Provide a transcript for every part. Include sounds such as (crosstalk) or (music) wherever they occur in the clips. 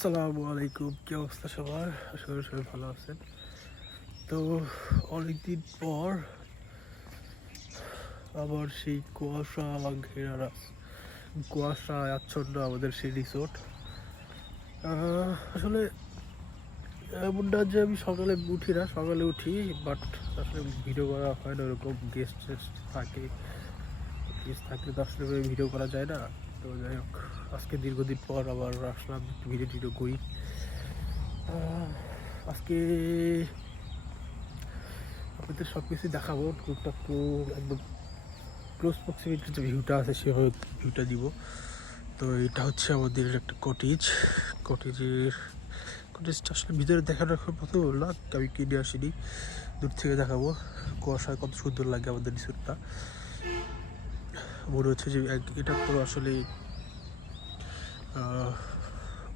আসসালামু আলাইকুম। কি অবস্থা সবার? করি সবাই ভালো আছেন। তো, অনেকদিন পর আবার সেই কুয়াশা ঘেরা কুয়াশা আচ্ছন্ন আমাদের সেই রিসোর্ট আসলে এমন না যে আমি সকালে উঠি না, সকালে উঠি বাট আসলে ভিডিও করা হয় না, ওরকম গেস্ট টেস্ট থাকে। গেস্ট থাকলে তো আসলে ভিডিও করা যায় না। তো যাই হোক, আজকে দীর্ঘদিন পর আবার আসলাম ভিডিও টিডিও করি। আজকে আপনাদের সব কিছুই দেখাবো, টুকটাক তো একদম ক্লোজ প্রক্সিমিটির যে ভিউটা আছে সেভাবে ভিউটা দিব। তো এটা হচ্ছে আমাদের একটা কটেজ কটেজের কটেজটা আসলে ভিতরে দেখানোর প্রথম বললাম আমি কিনে আসিনি। দূর থেকে দেখাবো। কুয়াশায় কত সুন্দর লাগে আমাদের রিসোর্টটা মনে হচ্ছে যে এটা তো আসলে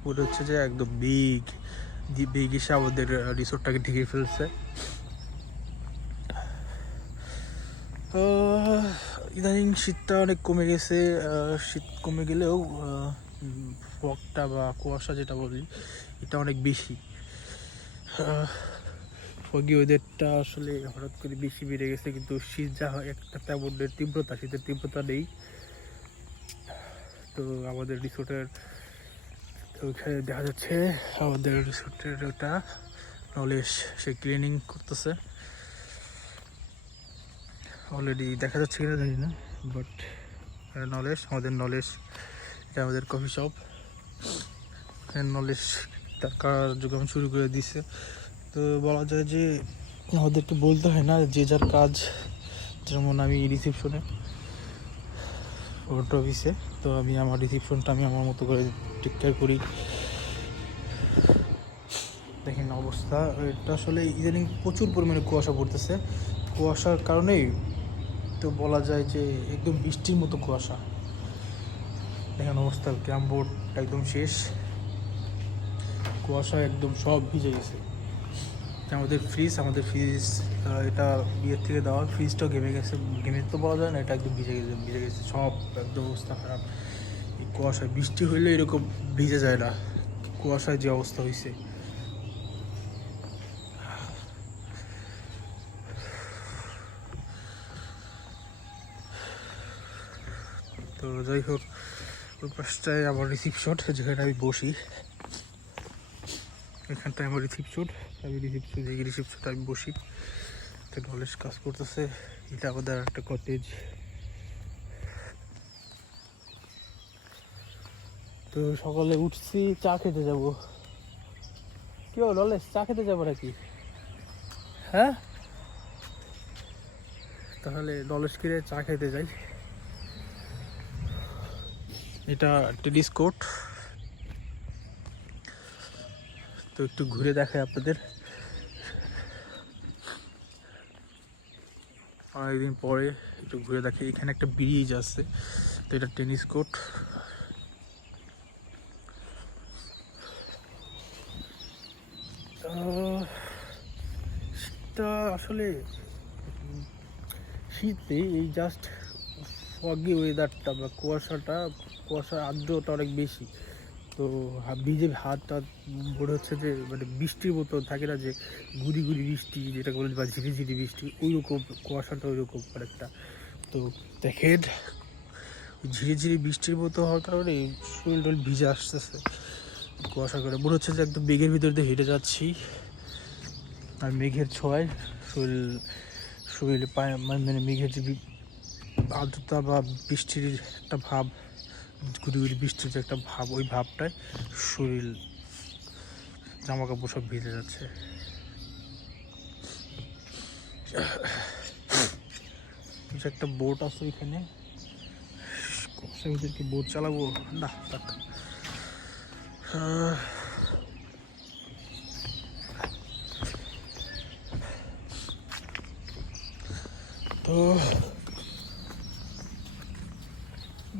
মনে হচ্ছে যে একদম বিগ বিগ এসে আমাদের রিসোর্টটাকে ঢেকে ফেলছে। ইদানিং শীতটা অনেক কমে গেছে শীত কমে গেলেও ফগটা বা কুয়াশা যেটা বলি, এটা অনেক বেশি। ফগি ওয়েদারটা আসলে হঠাৎ করে বেশি বেড়ে গেছে, কিন্তু শীত যা হয় একটা তেমন তীব্রতা, শীতের তীব্রতা নেই। তো আমাদের রিসোর্টের ওইখানে দেখা যাচ্ছে আমাদের রিসোর্টের ওটা নলেজ সে ক্লিনিং করতেছে। অলরেডি দেখা যাচ্ছে কিনা জানি না বাট নলেজ আমাদের নলেজ এটা আমাদের কফি শপ নলেজ তার কার্যক্রম শুরু করে দিছে। তো বলা যায় যে আমাদেরকে বলতে হয় না যে যার কাজ, যেমন আমি রিসিপশনে ওটা অফিসে তো আমি আমার রিসিপশনটা আমি আমার মতো করে কেয়ার করি। দেখেন অবস্থা, এটা আসলে ইদানিং প্রচুর পরিমাণে কুয়াশা পড়তেছে। কুয়াশার কারণেই তো বলা যায় যে একদম বৃষ্টির মতো কুয়াশা। দেখেন অবস্থা, ক্যাম্প একদম শেষ। কুয়াশা একদম সব ভিজে গেছে। আমাদের ফ্রিজ আমাদের ফ্রিজ এটা বিয়ের থেকে দেওয়া ফ্রিজটাও ঘেমে গেছে, ঘেমে তো বলা যায় না, এটা একদম ভিজে গেছে ভিজে গেছে, সব একদম অবস্থা খারাপ। এই কুয়াশায়, বৃষ্টি হইলে এরকম ভিজে যায় না, কুয়াশায় যে অবস্থা হয়েছে তো যাই হোক, ওই পাশটায় আমার রিসিপশন যেখানে আমি বসি। এখানটায় আমার রিসিপশন আমি রিসিপশন যে রিসিপশনটা আমি বসি। একটা নলেজ কাজ করতেছে। এটা আমাদের একটা কটেজ তো সকালে উঠছি, চা খেতে যাব। কি হলো নলেজ চা খেতে যাব নাকি? হ্যাঁ? তাহলে নলেজ কিনে চা খেতে যাই। এটা টেনিস কোর্ট তো একটু ঘুরে দেখাই আপনাদের। অনেকদিন পরে একটু ঘুরে দেখে, এখানে একটা ব্রিজ আছে, তো এটা টেনিস কোর্ট। শীতটা আসলে শীতে এই জাস্ট ফগি ওয়েদারটা বা কুয়াশাটা, কুয়াশার আর্দ্রতা অনেক বেশি। তো হা- ভিজে হাতটা মনে হচ্ছে যে মানে বৃষ্টির মতো থাকে না যে, গুড়ি গুড়ি বৃষ্টি যেটা বলে বা ঝিরিঝিরি বৃষ্টি ওই রকম কুয়াশাটা ওই রকম অনেকটা। তো দেখেন ঝিরিঝিরি বৃষ্টির মতো হওয়ার কারণে শরীর টরীর ভিজে আসতেছে কুয়াশা করে। মনে হচ্ছে যে একদম মেঘের ভিতর দিয়ে হেঁটে যাচ্ছি। আর মেঘের ছোঁয়ায় শরীর, শরীরে পায়ে মানে মেঘের যে আর্দ্রতা বা বৃষ্টির একটা ভাব গুড়ি বৃষ্টির যে একটা ভাব, ওই ভাবটায় শরীর জামা কাপড় সব ভিজে যাচ্ছে। একটা বোট আছে এখানে বোট চালাবো? না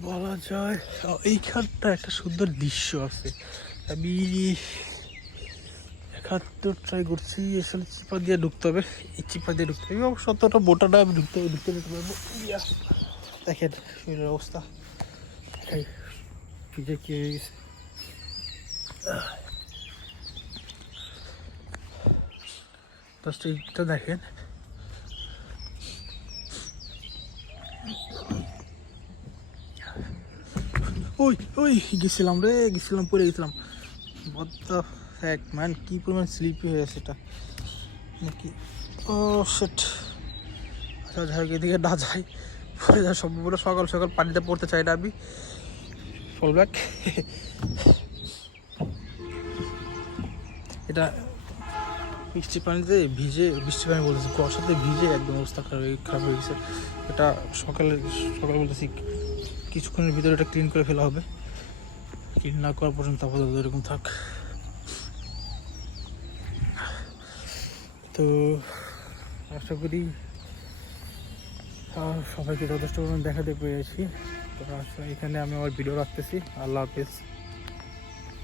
বলা যায় এইখানটা একটা সুন্দর দৃশ্য আছে। আমি একাত্তর ট্রাই করছি, আসলে চিপা দিয়ে ঢুকতে হবে। এই চিপা দিয়ে ঢুকতে হবে। এবং অতটা বোটা না আমি ঢুকতে হবে, ঢুকতে যেতে পারব। দেখেন শরীরের অবস্থা। পিঠে কি হয়ে গেছে। জাস্ট এইটা দেখেন ওই ওই, গেছিলাম রে, গেছিলাম, পড়ে গেছিলাম। বদ্দা ফ্যাক ম্যান কী পরিমাণ স্লিপি হয়ে আছে এটা? নাকি? ও সেট আচ্ছা যাই এদিকে না যাই। পরে যা, সব পুরো সকাল সকাল পানিতে পড়তে চাই না আমি। ফল ব্যাক (laughs) এটা বৃষ্টি পানিতে ভিজে, বৃষ্টি পানি বলতেছি, কুয়াশাতে ভিজে একদম অবস্থা খারাপ হয়ে- গেছে। এটা সকালে সকালে বলতেছি কিছুক্ষণের ভিতরে এটা ক্লিন করে ফেলা হবে। ক্লিন না করার পর্যন্ত আপাতত এরকম থাক। তো আশা করি সবাইকে যথেষ্ট পরিমাণ দেখাতে পেরেছি তো এখানে আমি আমার ভিডিও রাখতেছি। আল্লাহ হাফিজ।